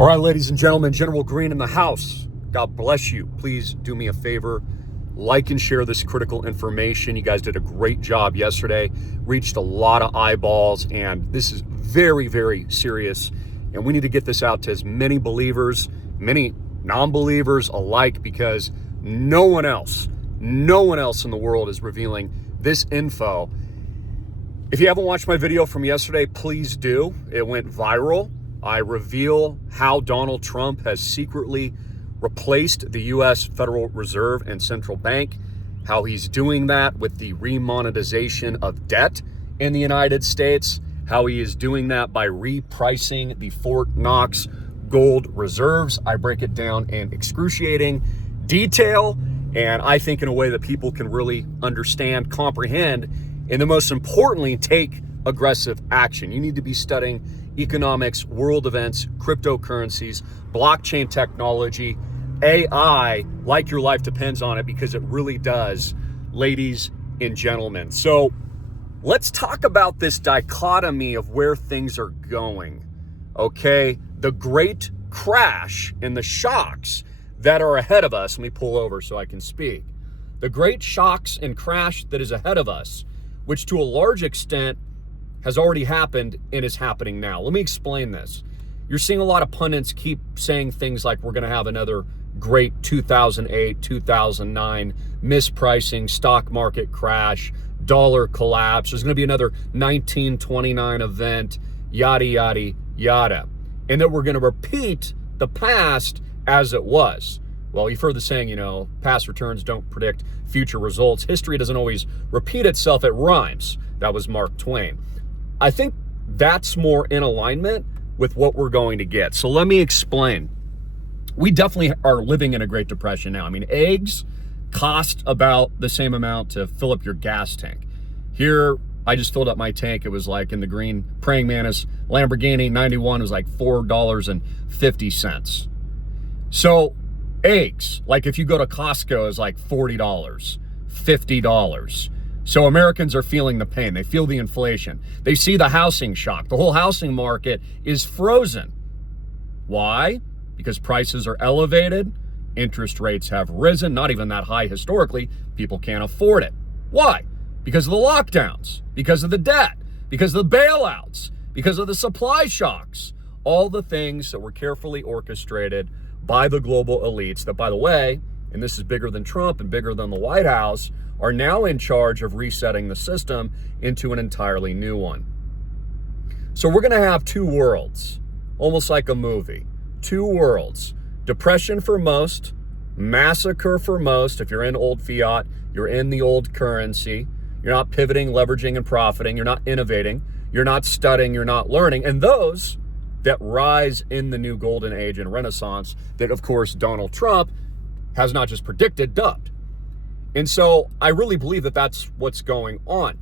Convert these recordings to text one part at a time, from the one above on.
All right, ladies and gentlemen, General Greene in the house. God bless you. Please do me a favor. Like and share this critical information. You guys did a great job yesterday. Reached a lot of eyeballs, and this is very, very serious. And we need to get this out to as many believers, many non-believers alike, because no one else in the world is revealing this info. If you haven't watched my video from yesterday, please do. It went viral. I reveal how Donald Trump has secretly replaced the U.S. Federal Reserve and Central Bank, how he's doing that with the remonetization of debt in the United States, how he is doing that by repricing the Fort Knox gold reserves. I break it down in excruciating detail, and I think in a way that people can really understand, comprehend, and then most importantly, take aggressive action. You need to be studying economics, world events, cryptocurrencies, blockchain technology, AI, like your life depends on it, because it really does, ladies and gentlemen. So let's talk about this dichotomy of where things are going, okay? The great crash and the shocks that are ahead of us. Let me pull over so I can speak. The great shocks and crash that is ahead of us, which to a large extent has already happened and is happening now. Let me explain this. You're seeing a lot of pundits keep saying things like we're going to have another great 2008, 2009 mispricing, stock market crash, dollar collapse. There's going to be another 1929 event, yada, yada, yada. And that we're going to repeat the past as it was. Well, you've heard the saying, past returns don't predict future results. History doesn't always repeat itself, it rhymes. That was Mark Twain. I think that's more in alignment with what we're going to get. So let me explain. We definitely are living in a Great Depression now. I mean, eggs cost about the same amount to fill up your gas tank. Here, I just filled up my tank. It was like in the Greene Praying Mantis Lamborghini 91, it was like $4.50. So eggs, like if you go to Costco, is like $40, $50. So Americans are feeling the pain. They feel the inflation. They see the housing shock. The whole housing market is frozen. Why? Because prices are elevated. Interest rates have risen, not even that high historically. People can't afford it. Why? Because of the lockdowns, because of the debt, because of the bailouts, because of the supply shocks. All the things that were carefully orchestrated by the global elites that, by the way, and this is bigger than Trump and bigger than the White House, are now in charge of resetting the system into an entirely new one. So we're going to have two worlds, almost like a movie. Two worlds. Depression for most, massacre for most. If you're in old fiat, you're in the old currency. You're not pivoting, leveraging, and profiting. You're not innovating. You're not studying. You're not learning. And those that rise in the new golden age and renaissance that, of course, Donald Trump has not just predicted, dubbed. And so I really believe that that's what's going on.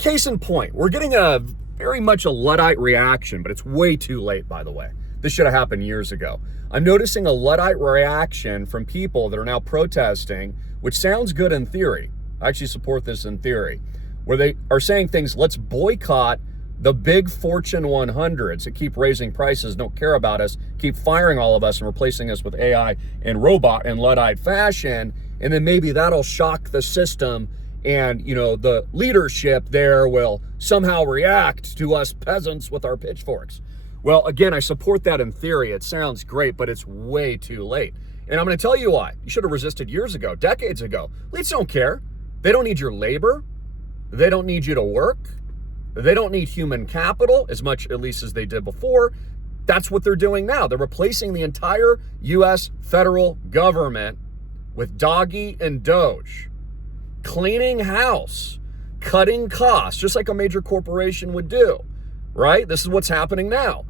Case in point, we're getting a very much a Luddite reaction, but it's way too late, by the way. This should have happened years ago. I'm noticing a Luddite reaction from people that are now protesting, which sounds good in theory. I actually support this in theory, where they are saying things, let's boycott the big Fortune 100s that keep raising prices, don't care about us, keep firing all of us and replacing us with AI and robot in Luddite fashion. And then maybe that'll shock the system, and the leadership there will somehow react to us peasants with our pitchforks. Well, again, I support that in theory. It sounds great, but it's way too late. And I'm going to tell you why. You should have resisted years ago, decades ago. Elites don't care. They don't need your labor. They don't need you to work. They don't need human capital as much, at least, as they did before. That's what they're doing now. They're replacing the entire U.S. federal government with Doggy and Doge, cleaning house, cutting costs, just like a major corporation would do, right? This is what's happening now.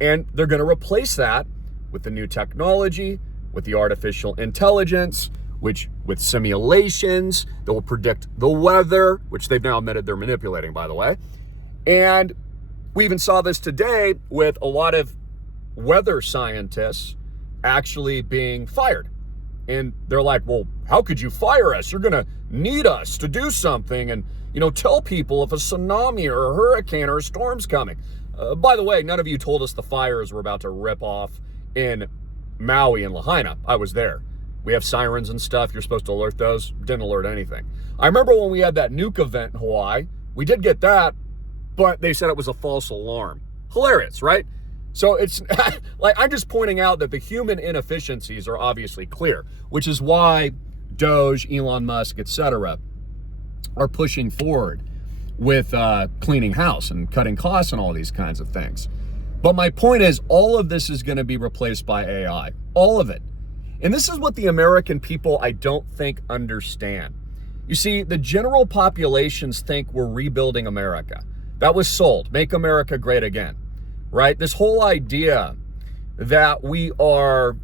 And they're going to replace that with the new technology, with the artificial intelligence, which with simulations that will predict the weather, which they've now admitted they're manipulating, by the way. And we even saw this today with a lot of weather scientists actually being fired. And they're like, well, how could you fire us? You're going to need us to do something and, tell people if a tsunami or a hurricane or a storm's coming. By the way, none of you told us the fires were about to rip off in Maui and Lahaina. I was there. We have sirens and stuff. You're supposed to alert those. Didn't alert anything. I remember when we had that nuke event in Hawaii. We did get that, but they said it was a false alarm. Hilarious, right? So it's like, I'm just pointing out that the human inefficiencies are obviously clear, which is why Doge, Elon Musk, etc., are pushing forward with cleaning house and cutting costs and all these kinds of things. But my point is, all of this is going to be replaced by AI. All of it. And this is what the American people, I don't think, understand. You see, the general populations think we're rebuilding America. That was sold. Make America great again. Right? This whole idea that we are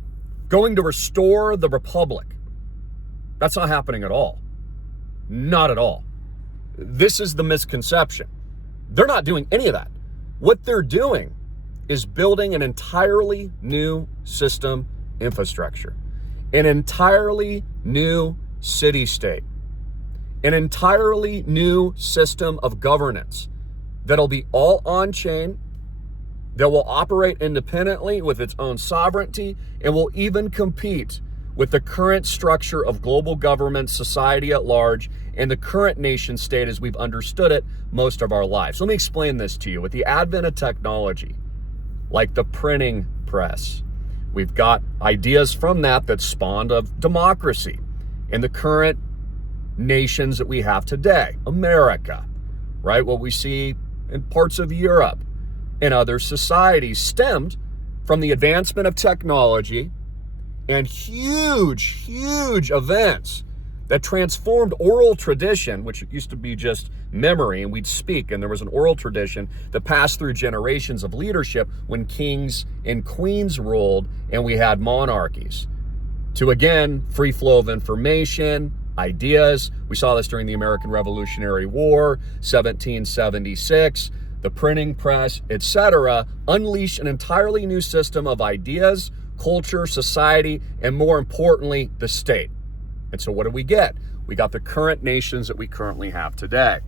going to restore the republic, that's not happening at all. Not at all. This is the misconception. They're not doing any of that. What they're doing is building an entirely new system infrastructure, an entirely new city-state, an entirely new system of governance that'll be all on-chain, that will operate independently with its own sovereignty, and will even compete with the current structure of global government, society at large, and the current nation state as we've understood it most of our lives. Let me explain this to you. With the advent of technology, like the printing press, we've got ideas from that spawned of democracy in the current nations that we have today. America, right? What we see in parts of Europe and other societies stemmed from the advancement of technology and huge events that transformed oral tradition, which used to be just memory and we'd speak, and there was an oral tradition that passed through generations of leadership when kings and queens ruled and we had monarchies, to again, free flow of information, ideas. We saw this during the American Revolutionary War, 1776, the printing press, etc., unleash an entirely new system of ideas, culture, society, and more importantly, the state. And so what do we get? We got the current nations that we currently have today.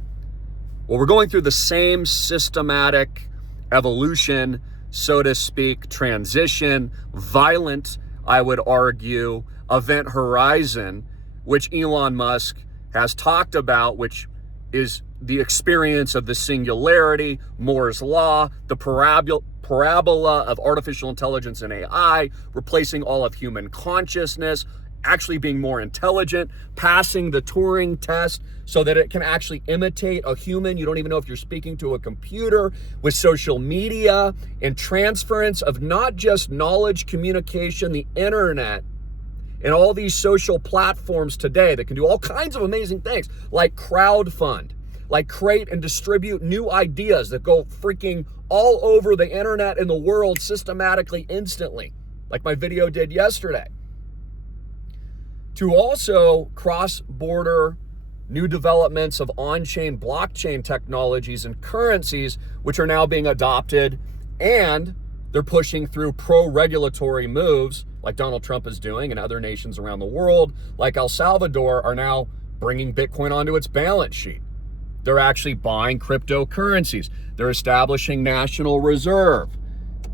Well, we're going through the same systematic evolution, so to speak, transition, violent, I would argue, event horizon, which Elon Musk has talked about, which is the experience of the singularity, Moore's law, the parabola of artificial intelligence and AI, replacing all of human consciousness, actually being more intelligent, passing the Turing test so that it can actually imitate a human. You don't even know if you're speaking to a computer, with social media and transference of not just knowledge, communication, the internet, and all these social platforms today that can do all kinds of amazing things, like crowdfund, like create and distribute new ideas that go freaking all over the internet and the world systematically, instantly, like my video did yesterday. To also cross-border new developments of on-chain blockchain technologies and currencies, which are now being adopted, and they're pushing through pro-regulatory moves like Donald Trump is doing, and other nations around the world, like El Salvador, are now bringing Bitcoin onto its balance sheet. They're actually buying cryptocurrencies. They're establishing national reserve.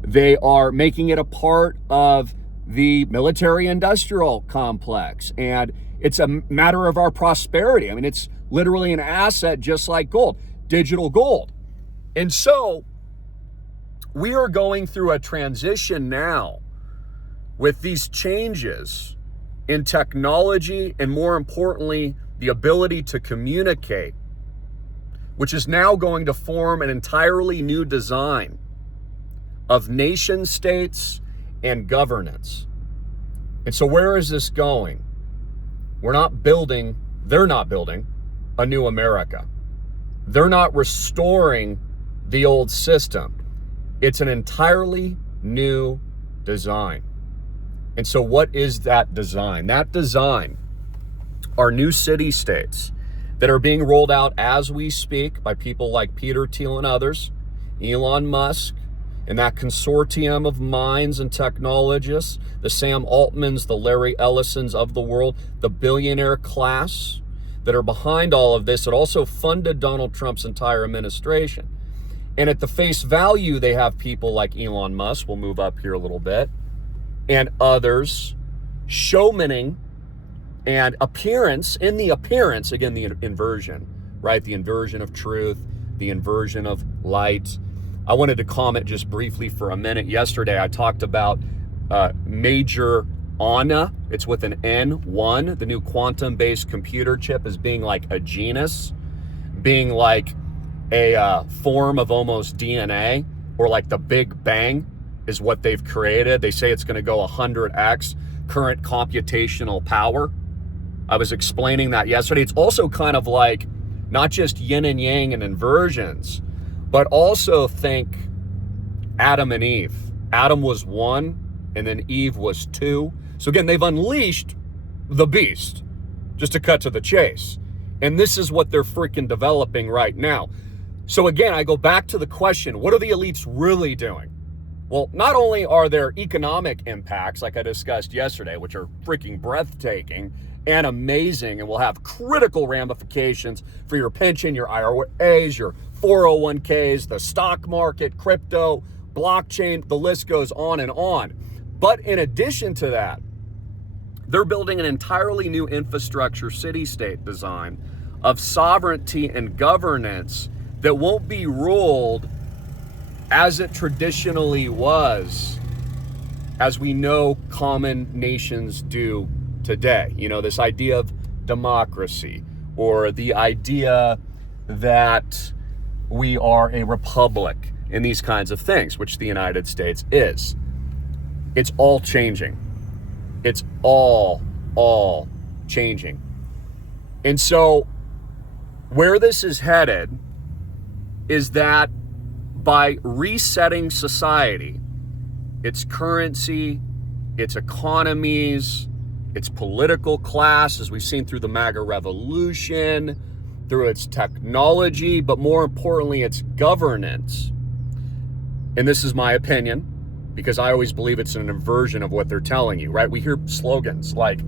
They are making it a part of the military-industrial complex, and it's a matter of our prosperity. I mean, it's literally an asset just like gold, digital gold. And so we are going through a transition now with these changes in technology and, more importantly, the ability to communicate, which is now going to form an entirely new design of nation states and governance. And so where is this going? They're not building a new America. They're not restoring the old system. It's an entirely new design. And so what is that design? That design are new city-states that are being rolled out as we speak by people like Peter Thiel and others, Elon Musk, and that consortium of minds and technologists, the Sam Altmans, the Larry Ellisons of the world, the billionaire class that are behind all of this, that also funded Donald Trump's entire administration. And at the face value, they have people like Elon Musk, we'll move up here a little bit, and others showmaning and appearance, in the appearance, again, the inversion, right? The inversion of truth, the inversion of light. I wanted to comment just briefly for a minute. Yesterday, I talked about Major Ana, it's with an N1, the new quantum-based computer chip, as being like a genus, being like a form of almost DNA, or like the Big Bang is what they've created. They say it's going to go 100x current computational power. I was explaining that yesterday. It's also kind of like not just yin and yang and inversions, but also think Adam and Eve. Adam was 1, and then Eve was 2. So again, they've unleashed the beast, just to cut to the chase. And this is what they're freaking developing right now. So again, I go back to the question, what are the elites really doing? Well, not only are there economic impacts, like I discussed yesterday, which are freaking breathtaking and amazing and will have critical ramifications for your pension, your IRAs, your 401ks, the stock market, crypto, blockchain, the list goes on and on. But in addition to that, they're building an entirely new infrastructure, city-state design of sovereignty and governance that won't be ruled as it traditionally was, as we know common nations do today. You know, this idea of democracy, or the idea that we are a republic, and these kinds of things, which the United States is. It's all changing. It's all changing. And so where this is headed is that by resetting society, its currency, its economies, its political class, as we've seen through the MAGA revolution, through its technology, but more importantly, its governance. And this is my opinion, because I always believe it's an inversion of what they're telling you, right? We hear slogans like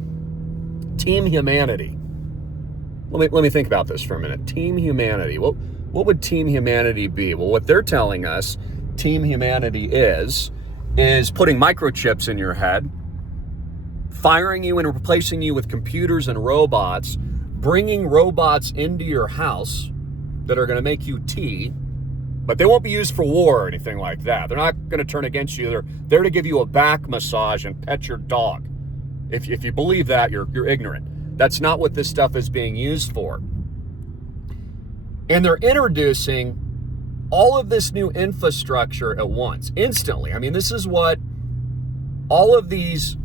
Team Humanity. Let me think about this for a minute. Team Humanity. Well, what would Team Humanity be? Well, what they're telling us Team Humanity is putting microchips in your head, firing you and replacing you with computers and robots, bringing robots into your house that are going to make you tea, but they won't be used for war or anything like that. They're not going to turn against you. They're there to give you a back massage and pet your dog. If you believe that, you're ignorant. That's not what this stuff is being used for. And they're introducing all of this new infrastructure at once, instantly. I mean, this is what all of these,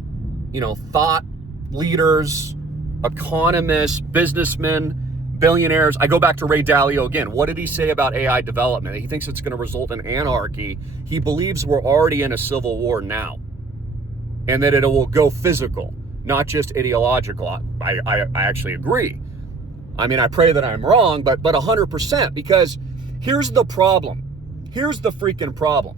thought leaders, economists, businessmen, billionaires. I go back to Ray Dalio again. What did he say about AI development? He thinks it's going to result in anarchy. He believes we're already in a civil war now, and that it will go physical, not just ideological. I actually agree. I mean, I pray that I'm wrong, but 100%, because here's the problem. Here's the freaking problem.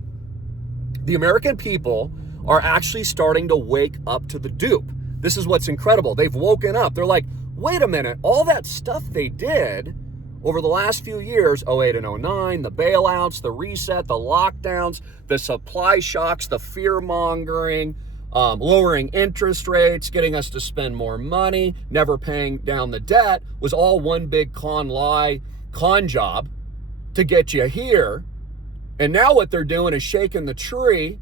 The American people are actually starting to wake up to the dupe. This is what's incredible. They've woken up. They're like, wait a minute, all that stuff they did over the last few years, 08 and 09, the bailouts, the reset, the lockdowns, the supply shocks, the fear-mongering, lowering interest rates, getting us to spend more money, never paying down the debt, was all one big con job to get you here. And now what they're doing is shaking the tree,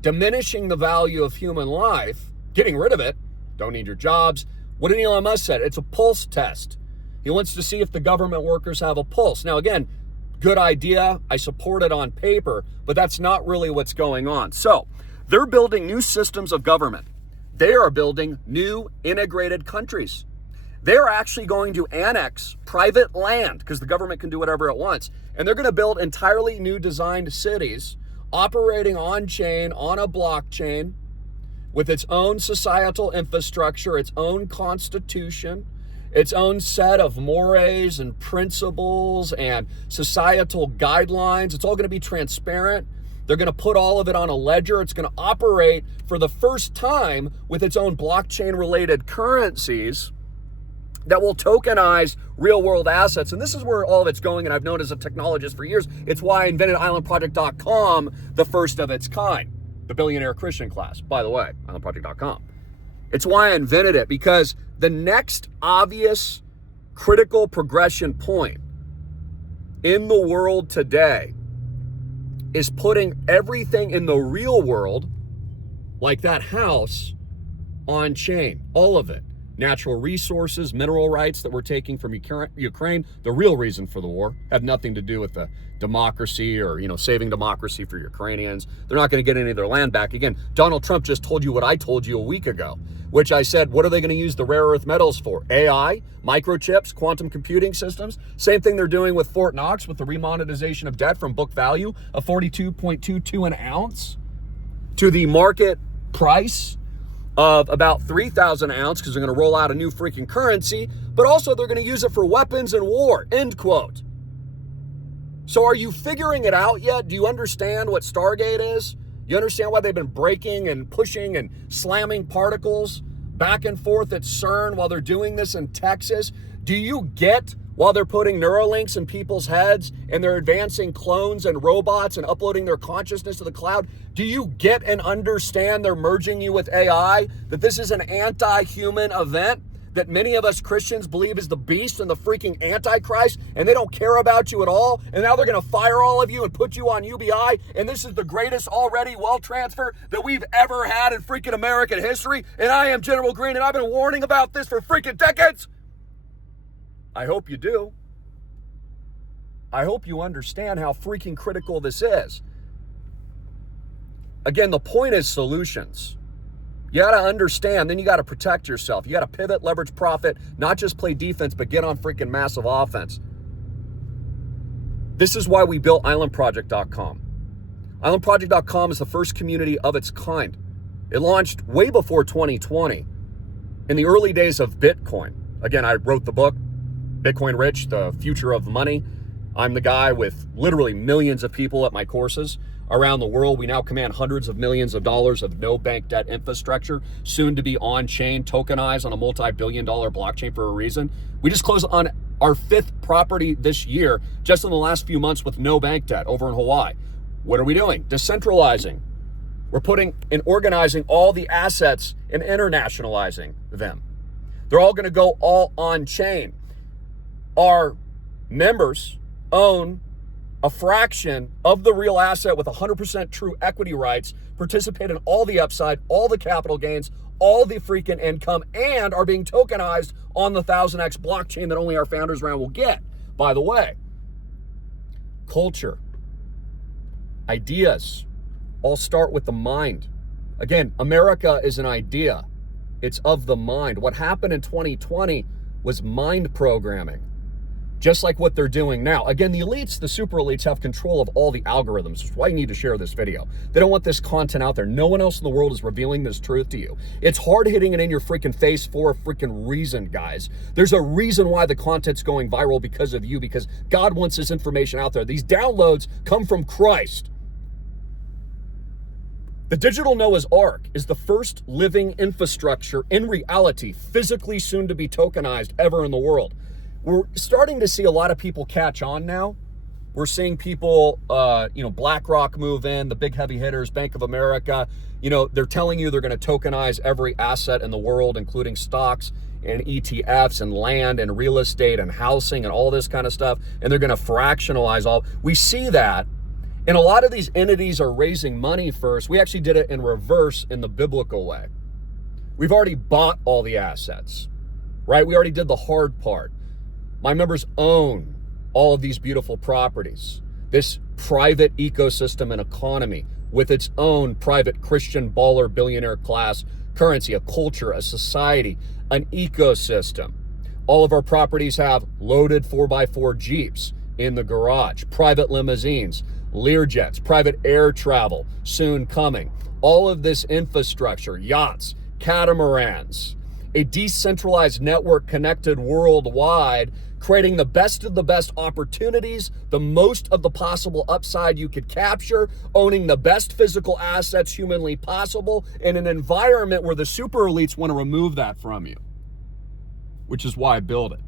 diminishing the value of human life, getting rid of it. Don't need your jobs. What did Elon Musk said? It's a pulse test. He wants to see if the government workers have a pulse. Now, again, good idea. I support it on paper, but that's not really what's going on. So they're building new systems of government. They are building new integrated countries. They're actually going to annex private land because the government can do whatever it wants. And they're going to build entirely new designed cities operating on-chain, on a blockchain, with its own societal infrastructure, its own constitution, its own set of mores and principles and societal guidelines. It's all going to be transparent. They're going to put all of it on a ledger. It's going to operate for the first time with its own blockchain-related currencies that will tokenize real-world assets. And this is where all of it's going, and I've known as a technologist for years. It's why I invented islandproject.com, the first of its kind. the billionaire Christian class, by the way, islandproject.com. It's why I invented it, because the next obvious critical progression point in the world today is putting everything in the real world, like that house, on chain, all of it. Natural resources, mineral rights that we're taking from Ukraine, the real reason for the war, have nothing to do with the democracy or, saving democracy for Ukrainians. They're not going to get any of their land back. Again, Donald Trump just told you what I told you a week ago, which I said, what are they going to use the rare earth metals for? AI, microchips, quantum computing systems. Same thing they're doing with Fort Knox with the remonetization of debt from book value of 42.22 an ounce to the market price of about 3,000 an ounce, because they're going to roll out a new freaking currency, but also they're going to use it for weapons and war, end quote. So are you figuring it out yet? Do you understand what Stargate is? You understand why they've been breaking and pushing and slamming particles back and forth at CERN while they're doing this in Texas? Do you get while they're putting Neuralinks in people's heads and they're advancing clones and robots and uploading their consciousness to the cloud? Do you get and understand they're merging you with AI? That this is an anti-human event that many of us Christians believe is the beast and the freaking Antichrist, and they don't care about you at all, and now they're going to fire all of you and put you on UBI, and this is the greatest already wealth transfer that we've ever had in freaking American history, and I am General Greene, and I've been warning about this for freaking decades. I hope you do. I hope you understand how freaking critical this is. Again, the point is solutions. You got to understand, then you got to protect yourself. You got to pivot, leverage, profit, not just play defense, but get on freaking massive offense. This is why we built islandproject.com. Islandproject.com is the first community of its kind. It launched way before 2020, in the early days of Bitcoin. Again, I wrote the book, Bitcoin Rich, the Future of Money. I'm the guy with literally millions of people at my courses around the world. We now command hundreds of millions of dollars of no bank debt infrastructure, soon to be on-chain, tokenized on a multi-billion-dollar blockchain for a reason. We just closed on our 5th property this year, just in the last few months, with no bank debt over in Hawaii. What are we doing? Decentralizing. We're putting and organizing all the assets and internationalizing them. They're all going to go all on-chain. Our members own a fraction of the real asset with 100% true equity rights, participate in all the upside, all the capital gains, all the freaking income, and are being tokenized on the 1000x blockchain that only our founders round will get. By the way, culture, ideas, all start with the mind. Again, America is an idea. It's of the mind. What happened in 2020 was mind programming. Just like what they're doing now. Again, the elites, the super elites, have control of all the algorithms. That's why you need to share this video. They don't want this content out there. No one else in the world is revealing this truth to you. It's hard hitting it in your freaking face for a freaking reason, guys. There's a reason why the content's going viral, because of you, because God wants this information out there. These downloads come from Christ. The digital Noah's Ark is the first living infrastructure in reality, physically soon to be tokenized ever in the world. We're starting to see a lot of people catch on now. We're seeing people, BlackRock move in, the big heavy hitters, Bank of America. They're telling you they're going to tokenize every asset in the world, including stocks and ETFs and land and real estate and housing and all this kind of stuff. And they're going to fractionalize all. We see that. And a lot of these entities are raising money first. We actually did it in reverse in the biblical way. We've already bought all the assets, right? We already did the hard part. My members own all of these beautiful properties, this private ecosystem and economy with its own private Christian baller billionaire class currency, a culture, a society, an ecosystem. All of our properties have loaded 4x4 Jeeps in the garage, private limousines, Learjets, private air travel, soon coming. All of this infrastructure, yachts, catamarans, a decentralized network connected worldwide, creating the best of the best opportunities, the most of the possible upside you could capture, owning the best physical assets humanly possible in an environment where the super elites want to remove that from you, which is why I built it.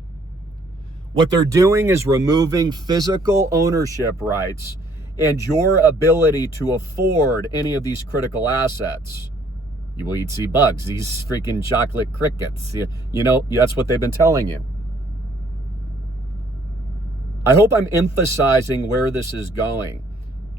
What they're doing is removing physical ownership rights and your ability to afford any of these critical assets, you will eat sea bugs, these freaking chocolate crickets. You know, that's what they've been telling you. I hope I'm emphasizing where this is going.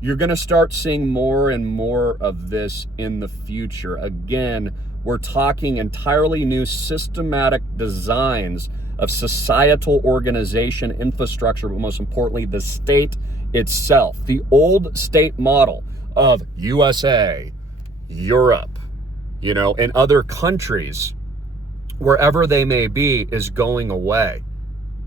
You're going to start seeing more and more of this in the future. Again, we're talking entirely new systematic designs of societal organization, infrastructure, but most importantly, the state itself. The old state model of USA, Europe, you know, and other countries, wherever they may be, is going away.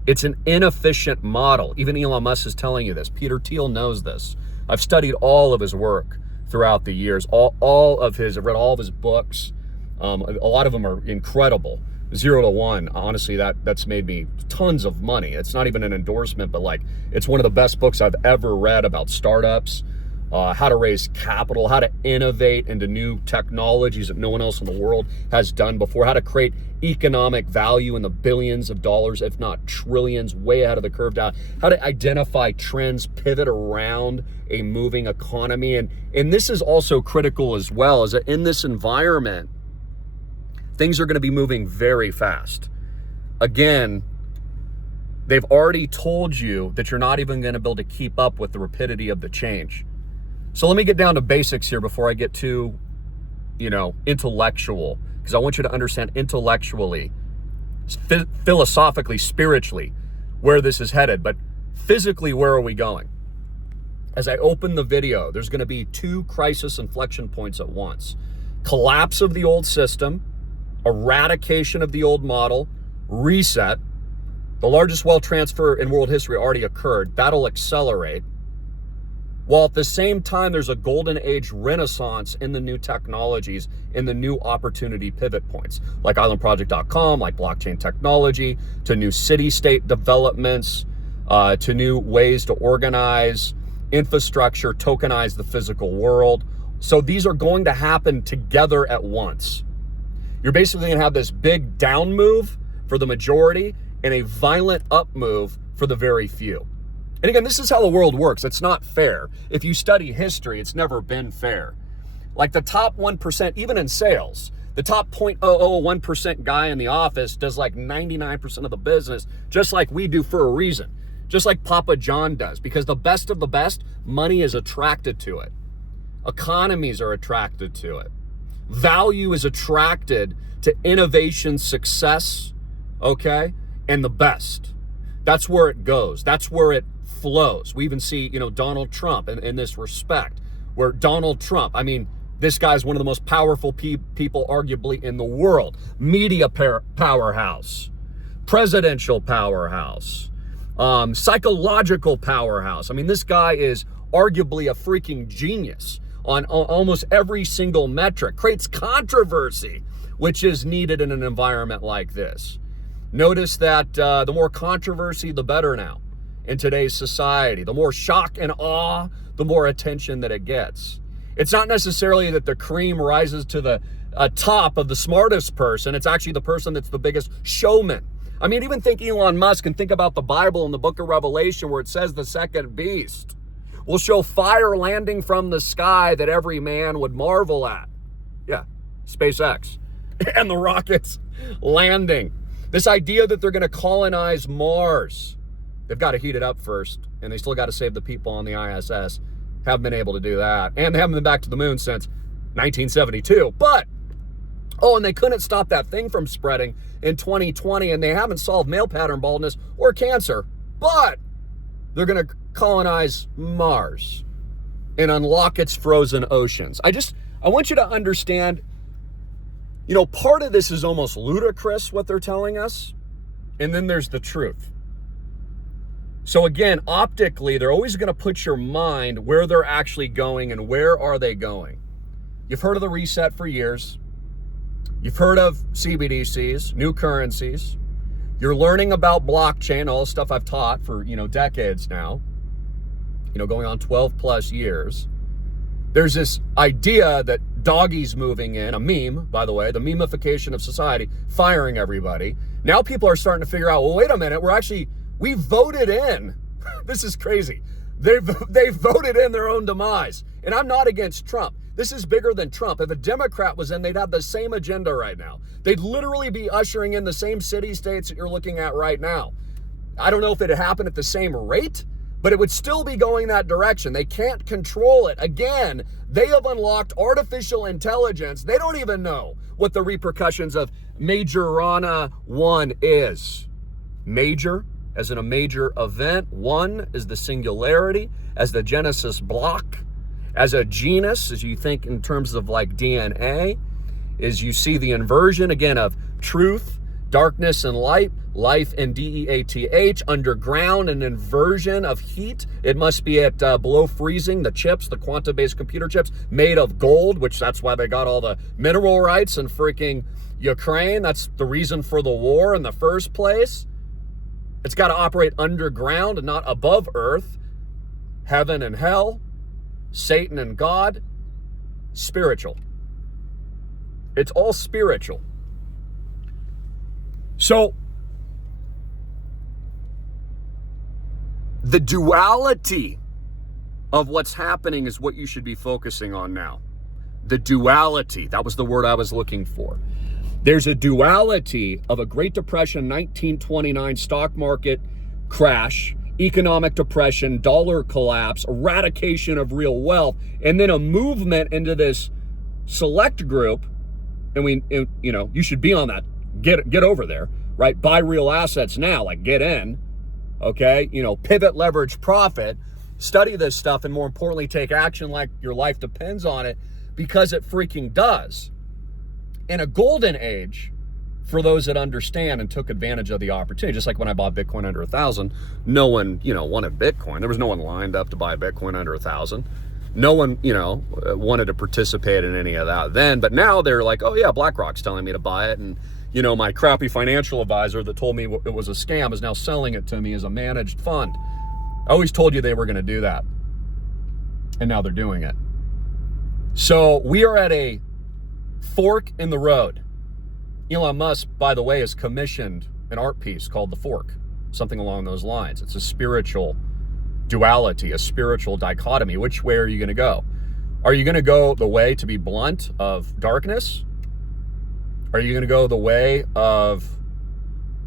It's an inefficient model. Even Elon Musk is telling you this. Peter Thiel knows this. I've studied all of his work throughout the years. I've read all of his books. A lot of them are incredible. 0 to 1, honestly, that's made me tons of money. It's not even an endorsement, but like, it's one of the best books I've ever read about startups, how to raise capital, how to innovate into new technologies that no one else in the world has done before, how to create economic value in the billions of dollars, if not trillions, way ahead of the curve down, how to identify trends, pivot around a moving economy. And this is also critical as well, is that in this environment, things are going to be moving very fast. Again, they've already told you that you're not even going to be able to keep up with the rapidity of the change. So let me get down to basics here before I get too, intellectual, because I want you to understand intellectually, philosophically, spiritually, where this is headed. But physically, where are we going? As I open the video, there's going to be 2 crisis inflection points at once. Collapse of the old system, eradication of the old model, reset. The largest wealth transfer in world history already occurred. That'll accelerate. While at the same time, there's a golden age renaissance in the new technologies, in the new opportunity pivot points, like islandproject.com, like blockchain technology, to new city-state developments, to new ways to organize infrastructure, tokenize the physical world. So these are going to happen together at once. You're basically going to have this big down move for the majority and a violent up move for the very few. And again, this is how the world works. It's not fair. If you study history, it's never been fair. Like the top 1%, even in sales, the top 0.001% guy in the office does like 99% of the business, just like we do for a reason. Just like Papa John does, because the best of the best, money is attracted to it. Economies are attracted to it. Value is attracted to innovation, success, okay? And the best. That's where it goes. That's where it flows. We even see, Donald Trump in this respect, where Donald Trump, this guy's one of the most powerful people arguably in the world. Media powerhouse, presidential powerhouse, psychological powerhouse. This guy is arguably a freaking genius on almost every single metric, creates controversy, which is needed in an environment like this. Notice that the more controversy, the better now in today's society. The more shock and awe, the more attention that it gets. It's not necessarily that the cream rises to the top of the smartest person. It's actually the person that's the biggest showman. Even think Elon Musk, and think about the Bible in the book of Revelation, where it says the second beast will show fire landing from the sky that every man would marvel at. Yeah, SpaceX and the rockets landing. This idea that they're going to colonize Mars. They've got to heat it up first, and they still got to save the people on the ISS. Haven't been able to do that. And they haven't been back to the moon since 1972. And they couldn't stop that thing from spreading in 2020, and they haven't solved male pattern baldness or cancer. But they're going to colonize Mars and unlock its frozen oceans. I want you to understand, part of this is almost ludicrous, what they're telling us, and then there's the truth. So again, optically, they're always going to put your mind where they're actually going and where are they going. You've heard of the reset for years. You've heard of CBDCs, new currencies. You're learning about blockchain, all the stuff I've taught for, decades now, going on 12 plus years. There's this idea that doggies moving in, a meme, by the way, the memification of society, firing everybody. Now people are starting to figure out, well, wait a minute, we voted in, this is crazy, They've voted in their own demise. And I'm not against Trump. This is bigger than Trump. If a Democrat was in, they'd have the same agenda right now. They'd literally be ushering in the same city-states that you're looking at right now. I don't know if it'd happen at the same rate, but it would still be going that direction. They can't control it. Again, they have unlocked artificial intelligence. They don't even know what the repercussions of Majorana 1 is. Major, as in a major event. 1 is the singularity, as the Genesis block. As a genus, as you think in terms of like DNA, is you see the inversion, again, of truth, darkness, and light. Life and DEATH, underground, an inversion of heat. It must be at below freezing. The chips, the quantum-based computer chips, made of gold, which that's why they got all the mineral rights in freaking Ukraine. That's the reason for the war in the first place. It's got to operate underground and not above earth. Heaven and hell, Satan and God, spiritual. It's all spiritual. So, the duality of what's happening is what you should be focusing on now. The duality, that was the word I was looking for. There's a duality of a Great Depression, 1929 stock market crash, economic depression, dollar collapse, eradication of real wealth, and then a movement into this select group, and you should be on that. Get over there, right? Buy real assets now, like get in. Okay, pivot, leverage, profit, study this stuff, and more importantly, take action like your life depends on it, because it freaking does. In a golden age, for those that understand and took advantage of the opportunity, just like when I bought Bitcoin under 1,000, no one, wanted Bitcoin. There was no one lined up to buy Bitcoin under 1,000. No one, wanted to participate in any of that then, but now they're like, oh yeah, BlackRock's telling me to buy it, and my crappy financial advisor that told me it was a scam is now selling it to me as a managed fund. I always told you they were going to do that. And now they're doing it. So we are at a fork in the road. Elon Musk, by the way, has commissioned an art piece called The Fork, something along those lines. It's a spiritual duality, a spiritual dichotomy. Which way are you going to go? Are you going to go the way, to be blunt, of darkness? Are you going to go the way of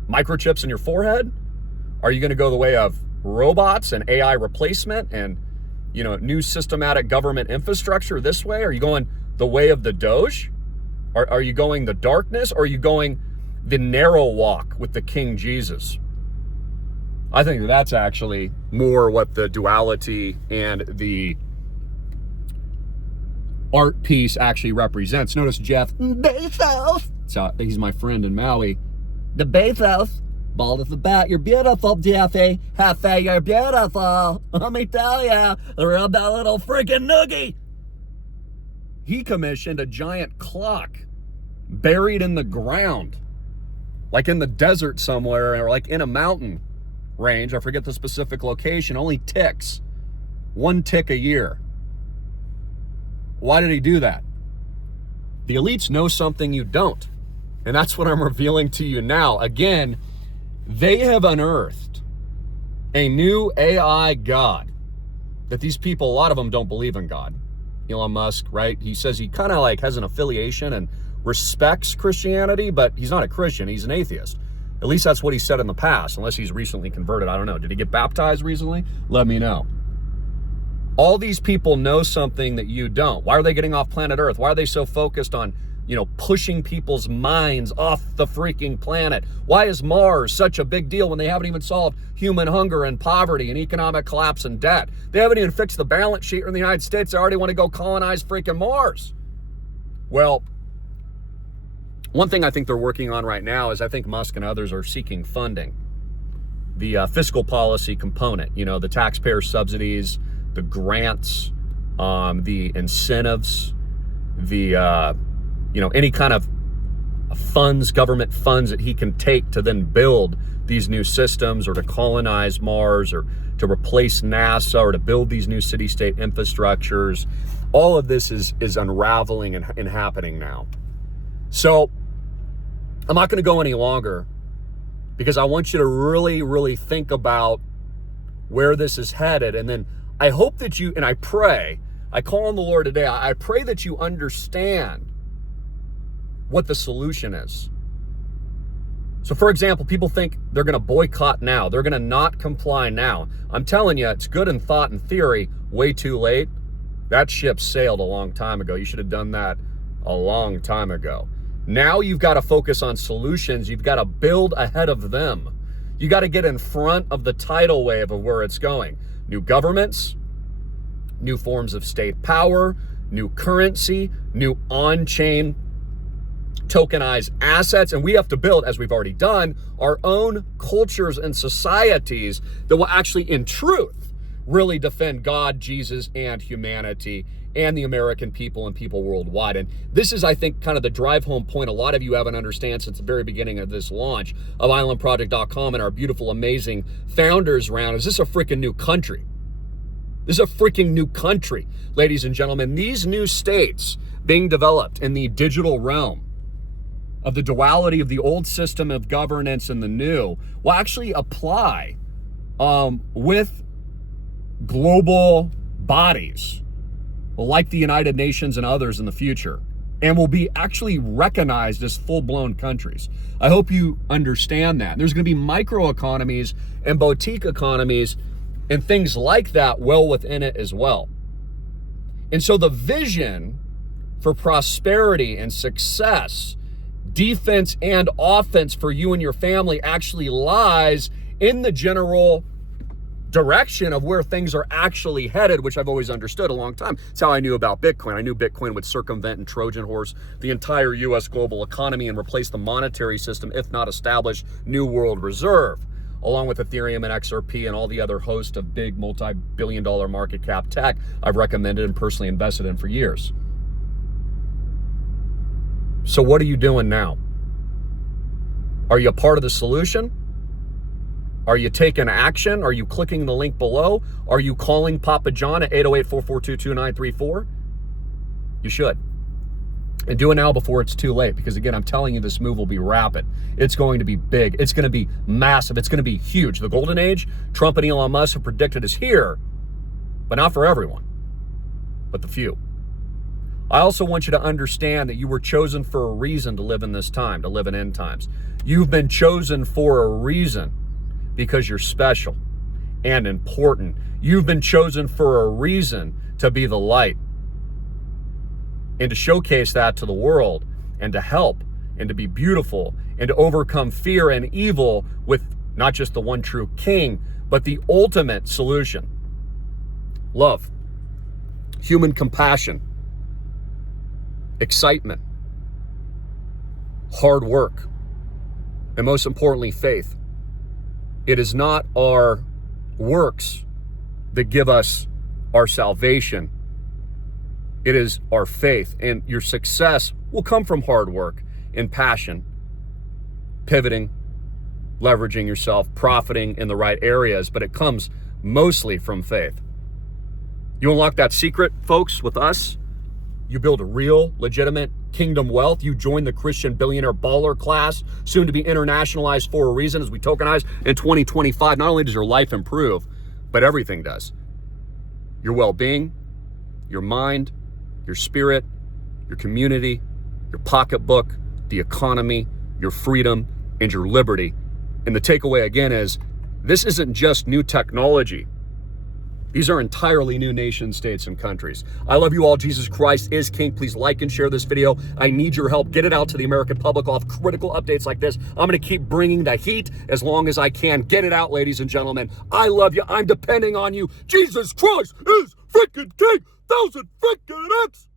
microchips in your forehead? Are you going to go the way of robots and AI replacement and, new systematic government infrastructure this way? Are you going the way of the Doge? Are you going the darkness? Or are you going the narrow walk with the King Jesus? I think that's actually more what the duality and the art piece actually represents. Notice Jeff Bezos. So he's my friend in Maui. The Bezos, bald as the bat. You're beautiful, Jeffy. Hefe, you're beautiful. Let me tell ya, rub that little freaking noogie. He commissioned a giant clock buried in the ground, like in the desert somewhere, or like in a mountain range. I forget the specific location. Only ticks. 1 tick a year. Why did he do that? The elites know something you don't. And that's what I'm revealing to you now. Again, they have unearthed a new AI God that these people, a lot of them don't believe in God. Elon Musk, right? He says he kind of like has an affiliation and respects Christianity, but he's not a Christian. He's an atheist. At least that's what he said in the past, unless he's recently converted. I don't know. Did he get baptized recently? Let me know. All these people know something that you don't. Why are they getting off planet Earth? Why are they so focused on, pushing people's minds off the freaking planet? Why is Mars such a big deal when they haven't even solved human hunger and poverty and economic collapse and debt? They haven't even fixed the balance sheet in the United States. They already want to go colonize freaking Mars. Well, one thing I think they're working on right now is I think Musk and others are seeking funding. The fiscal policy component, the taxpayer subsidies, the grants, the incentives, the, any kind of funds, government funds that he can take to then build these new systems or to colonize Mars or to replace NASA or to build these new city-state infrastructures. All of this is unraveling and happening now. So I'm not going to go any longer because I want you to really, really think about where this is headed. And then I hope that you, and I pray, I call on the Lord today, I pray that you understand what the solution is. So for example, people think they're going to boycott now. They're going to not comply now. I'm telling you, it's good in thought and theory, way too late. That ship sailed a long time ago. You should have done that a long time ago. Now you've got to focus on solutions. You've got to build ahead of them. You got to get in front of the tidal wave of where it's going. New governments, new forms of state power, new currency, new on-chain tokenized assets, and we have to build, as we've already done, our own cultures and societies that will actually, in truth, really defend God, Jesus, and humanity, and the American people and people worldwide. And this is, I think, kind of the drive home point a lot of you haven't understand since the very beginning of this launch of islandproject.com and our beautiful, amazing founders round. Is this a freaking new country? This is a freaking new country, ladies and gentlemen. These new states being developed in the digital realm of the duality of the old system of governance and the new will actually apply with global bodies like the United Nations and others in the future, and will be actually recognized as full-blown countries. I hope you understand that. There's going to be microeconomies and boutique economies and things like that well within it as well. And so the vision for prosperity and success, defense and offense for you and your family actually lies in the general direction of where things are actually headed, which I've always understood a long time. It's how I knew about Bitcoin. I knew Bitcoin would circumvent and Trojan horse the entire U.S. global economy and replace the monetary system, if not establish new world reserve, along with Ethereum and XRP and all the other host of big multi-billion-dollar market cap tech I've recommended and personally invested in for years. So what are you doing now? Are you a part of the solution? Are you taking action? Are you clicking the link below? Are you calling Papa John at 808-442-2934? You should. And do it now before it's too late, because again, I'm telling you, this move will be rapid. It's going to be big. It's going to be massive. It's going to be huge. The golden age, Trump and Elon Musk have predicted, is here, but not for everyone, but the few. I also want you to understand that you were chosen for a reason to live in this time, to live in end times. You've been chosen for a reason because you're special and important. You've been chosen for a reason to be the light and to showcase that to the world and to help and to be beautiful and to overcome fear and evil with not just the one true king, but the ultimate solution. Love, human compassion, excitement, hard work, and most importantly, faith. It is not our works that give us our salvation. It is our faith, and your success will come from hard work and passion, pivoting, leveraging yourself, profiting in the right areas, but it comes mostly from faith. You unlock that secret, folks, with us. You build a real, legitimate kingdom wealth. You join the Christian billionaire baller class, soon to be internationalized for a reason as we tokenize in 2025. Not only does your life improve, but everything does. Your well-being, your mind, your spirit, your community, your pocketbook, the economy, your freedom, and your liberty. And the takeaway again is, this isn't just new technology. These are entirely new nation states and countries. I love you all. Jesus Christ is King. Please like and share this video. I need your help. Get it out to the American public. I'll have critical updates like this. I'm going to keep bringing the heat as long as I can. Get it out, ladies and gentlemen. I love you. I'm depending on you. Jesus Christ is freaking King. 1000 freaking X.